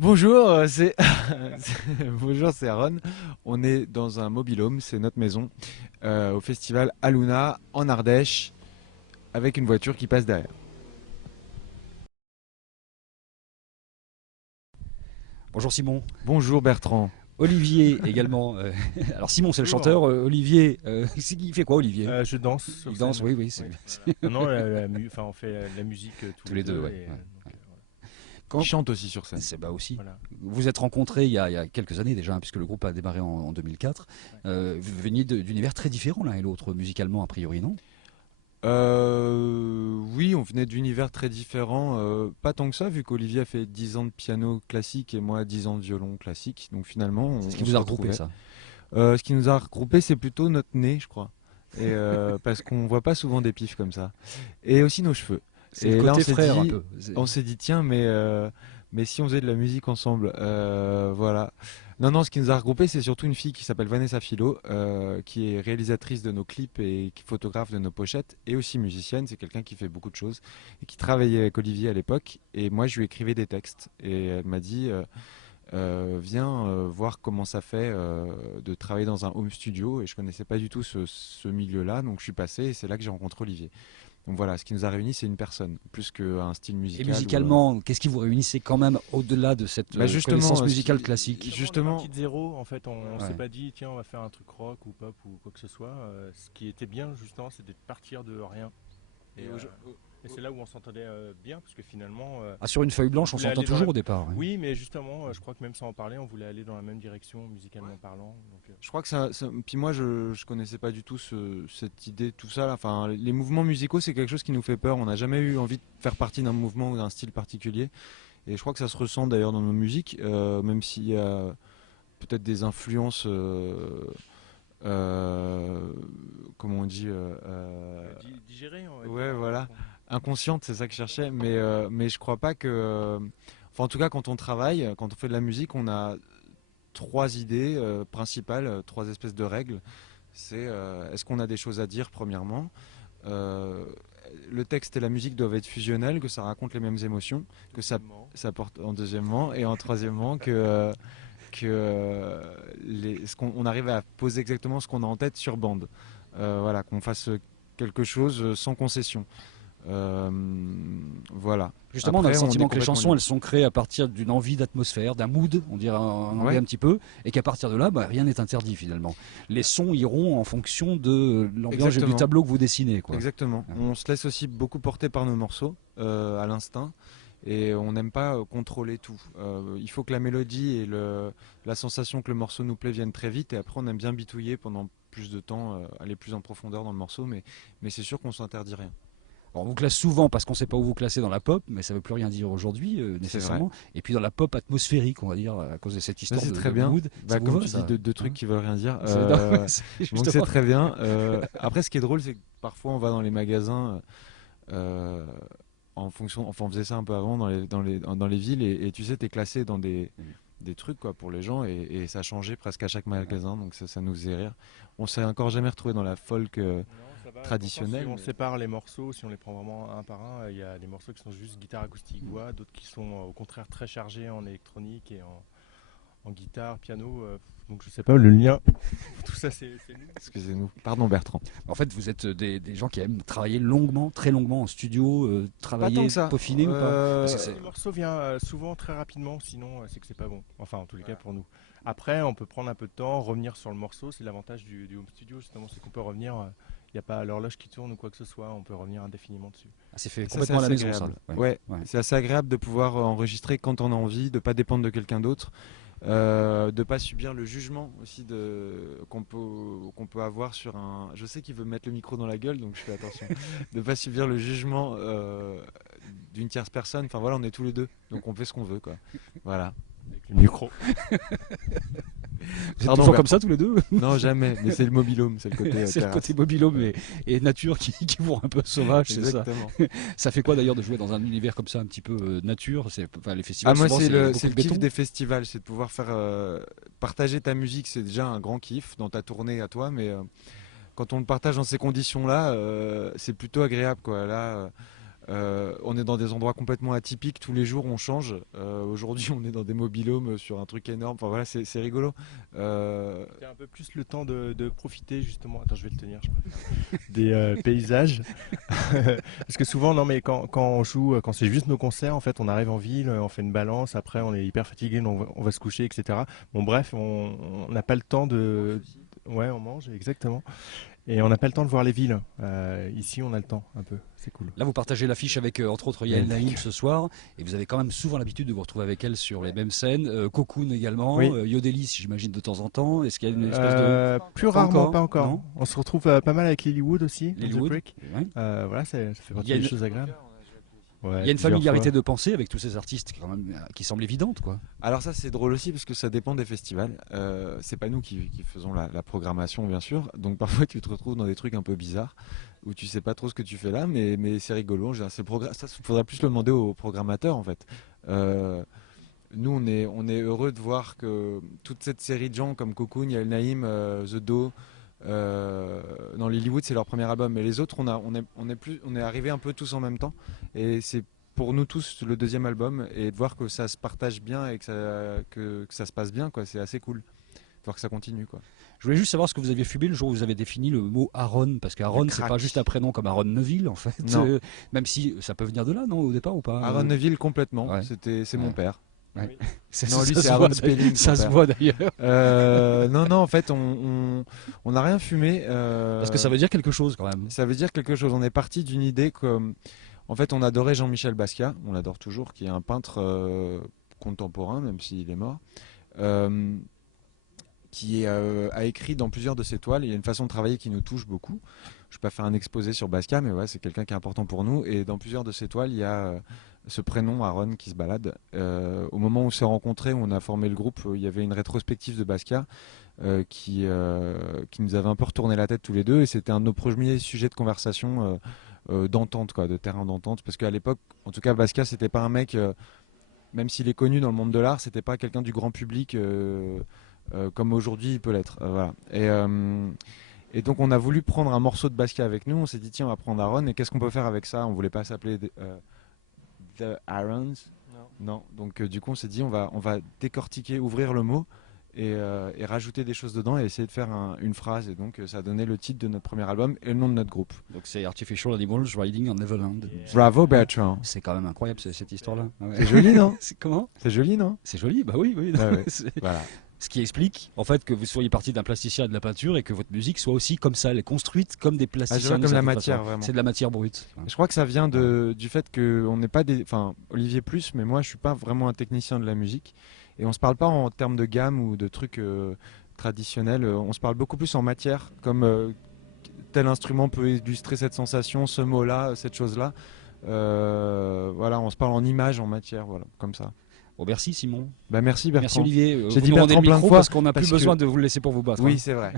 Bonjour, bonjour, c'est Aaron. On est dans un mobil-home, c'est notre maison, au festival Aluna en Ardèche, avec une voiture qui passe derrière. Bonjour Simon. Bonjour Bertrand. Olivier également. Alors Simon c'est le Bonjour. chanteur, Olivier, il fait quoi Olivier? Je danse sur Il danse, scène. oui, oui. Oui, voilà. Non, non, enfin, on fait la musique tous Tous les les deux, deux. ouais. Et, Ouais. voilà. Il Quand... chante aussi sur scène. C'est bah aussi. Voilà. Vous êtes rencontrés il y a quelques années déjà, hein, puisque le groupe a démarré en 2004. Ouais. Vous veniez d'univers très différents l'un et l'autre, musicalement a priori, non? Oui, on venait d'univers très différents, pas tant que ça, vu qu'Olivier a fait 10 ans de piano classique et moi 10 ans de violon classique, donc finalement C'est ce qui on vous se a regroupé retrouvait. ça. Ce qui nous a regroupé, c'est plutôt notre nez, je crois. Parce qu'on voit pas souvent des pifs comme ça. Et aussi nos cheveux. C'est le Et là, côté frère un peu. on s'est dit, tiens, mais si on faisait de la musique ensemble, voilà. Non, non, ce qui nous a regroupé, c'est surtout une fille qui s'appelle Vanessa Philo, qui est réalisatrice de nos clips et qui photographe de nos pochettes, et aussi musicienne. C'est quelqu'un qui fait beaucoup de choses et qui travaillait avec Olivier à l'époque. Et moi, je lui écrivais des textes. Et elle m'a dit, viens voir comment ça fait de travailler dans un home studio. Et je connaissais pas du tout ce milieu-là, donc je suis passé et c'est là que j'ai rencontré Olivier. Donc voilà, ce qui nous a réunis, c'est une personne, plus qu'un style Et musical. musicalement, qu'est-ce qui vous réunissait quand même au-delà de cette Bah justement, connaissance musicale Justement, classique? on est justement, parti de zéro. En fait, on Ouais. s'est pas dit, tiens, on va faire un truc rock ou pop ou quoi que ce soit. Ce qui était bien, justement, c'était de partir de rien. Et, et euh, aujo- et c'est là où on s'entendait bien, parce que finalement, Ah, sur une feuille on blanche, on voulait s'entend aller dans la... toujours au départ. Ouais. Oui, mais justement, je crois que même sans en parler, on voulait aller dans la même direction, musicalement parlant. Donc, je crois que puis moi, je connaissais pas du tout cette idée, tout ça, là. Enfin, les mouvements musicaux, c'est quelque chose qui nous fait peur. On n'a jamais eu envie de faire partie d'un mouvement ou d'un style particulier. Et je crois que ça se ressent d'ailleurs dans nos musiques, même s'il y a peut-être des influences, comment on dit, digérer, on va dire. ouais, voilà, inconsciente, c'est ça que je cherchais. Mais je crois pas que, enfin, en tout cas, quand on travaille, quand on fait de la musique, on a trois idées principales, trois espèces de règles. C'est est-ce qu'on a des choses à dire, premièrement. Euh, le texte et la musique doivent être fusionnels, que ça raconte les mêmes émotions, que Deuxièmement, ça porte en deuxièmement, et en troisièmement on arrive à poser exactement ce qu'on a en tête sur bande. Voilà, qu'on fasse quelque chose sans concession. Euh, voilà. Justement, on a le Après, on est sentiment que les complètement chansons, libre. elles sont créées à partir d'une envie d'atmosphère, d'un mood, on dirait en anglais Ouais, un petit peu, et qu'à partir de là, bah, rien n'est interdit finalement. Les sons iront en fonction de l'ambiance du exactement. tableau que vous dessinez, quoi. Exactement. Ouais. On se laisse aussi beaucoup porter par nos morceaux à l'instinct et on n'aime pas contrôler tout. Il faut que la mélodie et la sensation que le morceau nous plaît viennent très vite et après on aime bien bitouiller pendant plus de temps, aller plus en profondeur dans le morceau, mais c'est sûr qu'on s'interdit rien. Alors, on vous classe souvent parce qu'on ne sait pas où vous classer dans la pop, mais ça ne veut plus rien dire aujourd'hui C'est vrai. nécessairement. Et puis dans la pop atmosphérique, on va dire, à cause de cette Ça histoire c'est très de bien. mood, ça Bah, vous comme va tu dis, ça? deux trucs Hein? qui veulent rien dire. C'est Donc c'est justement. très bien. Après, ce qui est drôle, c'est que parfois on va dans les magasins euh, en fonction. Enfin, on faisait ça un peu avant dans les villes et tu sais, t'es classé dans des trucs quoi pour les gens et ça changeait presque à chaque magasin. Donc ça nous faisait rire. On s'est encore jamais retrouvé dans la folk non, ça va. Pourtant, si traditionnelle. on Mais... sépare les morceaux, si on les prend vraiment un par un, il y a des morceaux qui sont juste guitare acoustique, voix, d'autres qui sont au contraire très chargés en électronique et en guitare, piano. Donc je sais pas le lien. Tout ça, c'est nous. Excusez-nous. Pardon Bertrand. En fait, vous êtes des gens qui aiment travailler longuement, très longuement en studio, Pas tant travailler, que ça. peaufiner ou pas? Parce que Si le morceau vient souvent très rapidement, sinon c'est que c'est pas bon. Enfin, en tous les cas pour nous. Après, on peut prendre un peu de temps, revenir sur le morceau. C'est l'avantage du home studio, justement, c'est qu'on peut revenir. Il n'y a pas l'horloge qui tourne ou quoi que ce soit. On peut revenir indéfiniment dessus. c'est fait Ça, c'est complètement à la assez maison, ça. agréable. Ouais. Ouais, Ouais. c'est assez agréable de pouvoir enregistrer quand on a envie, de pas dépendre de quelqu'un d'autre, de pas subir le jugement aussi qu'on peut avoir sur un. Je sais qu'il veut me mettre le micro dans la gueule, donc je fais attention. De pas subir le jugement d'une tierce personne. Enfin voilà, on est tous les deux, donc on fait ce qu'on veut, quoi. Voilà. Avec le micro. Vous êtes Pardon, toujours comme Bertrand. ça tous les deux? Non, jamais. Mais c'est le mobilhome, c'est le côté C'est le terrasse. côté mobilhome et nature qui vous rend un peu sauvage, c'est ça. Exactement. Ça fait quoi d'ailleurs de jouer dans un univers comme ça, un petit peu nature? Enfin, les Ah festivals, moi souvent, c'est c'est beaucoup le de kiff béton. des festivals, c'est de pouvoir faire partager ta musique, c'est déjà un grand kiff dans ta tournée à toi, mais quand on le partage dans ces conditions-là, c'est plutôt agréable quoi. Là, On est dans des endroits complètement atypiques, tous les jours on change. Aujourd'hui on est dans des mobil-homes sur un truc énorme, enfin voilà, c'est rigolo. T'as un peu plus le temps de profiter justement, attends je vais le tenir, je préfère, des paysages. Parce que souvent, non mais quand on joue, quand c'est juste nos concerts, en fait on arrive en ville, on fait une balance, après on est hyper fatigué, donc on va se coucher, etc. Bon bref, on n'a pas le temps de... Ouais, on mange, exactement. Et on n'a pas le temps de voir les villes. Ici, on a le temps, un peu. C'est cool. Là, vous partagez l'affiche avec, entre autres, Yael Naïm ce soir, et vous avez quand même souvent l'habitude de vous retrouver avec elle sur les mêmes scènes. Cocoon également, Oui. Yodelis, j'imagine, de temps en temps. Est-ce qu'il y a une espèce de... Plus Pas rarement, encore, pas encore. non. On se retrouve pas mal avec Lilywood aussi, dans The Lilywood, Brick. ouais. Voilà, ça fait Il partie y a des une- choses agréables. Ouais, Il y a une plusieurs familiarité fois. de pensée avec tous ces artistes quand même, qui semble évidente, quoi. Alors ça c'est drôle aussi parce que ça dépend des festivals. C'est pas nous qui faisons la programmation bien sûr. Donc parfois tu te retrouves dans des trucs un peu bizarres où tu sais pas trop ce que tu fais là, mais c'est rigolo. En général, ça faudrait plus le demander aux programmateurs en fait. Euh, Nous on est heureux de voir que toute cette série de gens comme Cocoon, Yael Naïm, The Do, dans Lilywood c'est leur premier album, mais les autres on est arrivé un peu tous en même temps et c'est pour nous tous le deuxième album et de voir que ça se partage bien et que ça se passe bien quoi, c'est assez cool de voir que ça continue quoi. Je voulais juste savoir ce que vous aviez fumé le jour où vous avez défini le mot Aaron, parce qu'Aaron, c'est crack. pas juste un prénom comme Aaron Neville, en fait. Non. Même si ça peut venir de là, non, au départ, ou pas Aaron Neville complètement, Ouais. c'est mon Ouais. père. Ça Non, lui, se c'est voit Aaron d'ailleurs. Spelling, Ça son se père. voit d'ailleurs. Non en fait on n'a rien fumé. Parce que ça veut dire quelque chose quand même. Ça veut dire quelque chose. On est parti d'une idée comme, en fait, on adorait Jean-Michel Basquiat, on l'adore toujours, qui est un peintre contemporain, même s'il est mort, euh, qui a écrit dans plusieurs de ses toiles. Il y a une façon de travailler qui nous touche beaucoup. Je ne vais pas faire un exposé sur Basquiat, mais ouais, c'est quelqu'un qui est important pour nous. Et dans plusieurs de ses toiles, il y a ce prénom Aaron qui se balade. Au moment où on s'est rencontrés, où on a formé le groupe, il y avait une rétrospective de Basquiat qui nous avait un peu retourné la tête tous les deux. Et c'était un de nos premiers sujets de conversation d'entente, quoi, de terrain d'entente. Parce qu'à l'époque, en tout cas, Basquiat, c'était pas un mec, même s'il est connu dans le monde de l'art, c'était pas quelqu'un du grand public comme aujourd'hui il peut l'être. Voilà. Et donc on a voulu prendre un morceau de Basquiat avec nous. On s'est dit tiens, on va prendre Aaron et qu'est-ce qu'on peut faire avec ça? On voulait pas s'appeler The Aarons. Non. Donc du coup on s'est dit on va décortiquer, ouvrir le mot et rajouter des choses dedans et essayer de faire une phrase. Et donc ça a donné le titre de notre premier album et le nom de notre groupe. Donc c'est Artificial Animals Riding on Neverland. Bravo Bertrand. C'est quand même incroyable cette histoire-là. Ouais. C'est joli non? C'est comment? C'est joli non? C'est joli, bah oui, oui. Ouais, ouais. C'est- Voilà. Ce qui explique en fait que vous soyez parti d'un plasticien et de la peinture et que votre musique soit aussi comme ça, elle est construite comme des plasticiens. vois d'une comme la certaine matière, façon. vraiment. C'est de la matière brute. Je crois que ça vient du fait qu'on n'est pas des. Enfin, Olivier plus, mais moi je suis pas vraiment un technicien de la musique. Et on se parle pas en termes de gamme ou de trucs traditionnels. On se parle beaucoup plus en matière, comme tel instrument peut illustrer cette sensation, ce mot-là, cette chose-là. Voilà, on se parle en image, en matière, voilà, comme ça. Bon, merci Simon. Bah merci Bertrand. Merci Olivier. J'ai Vous dit nous rendez Bertrand le plein de micro fois parce qu'on n'a plus parce besoin que- de vous le laisser pour vous battre. Oui, hein. c'est vrai.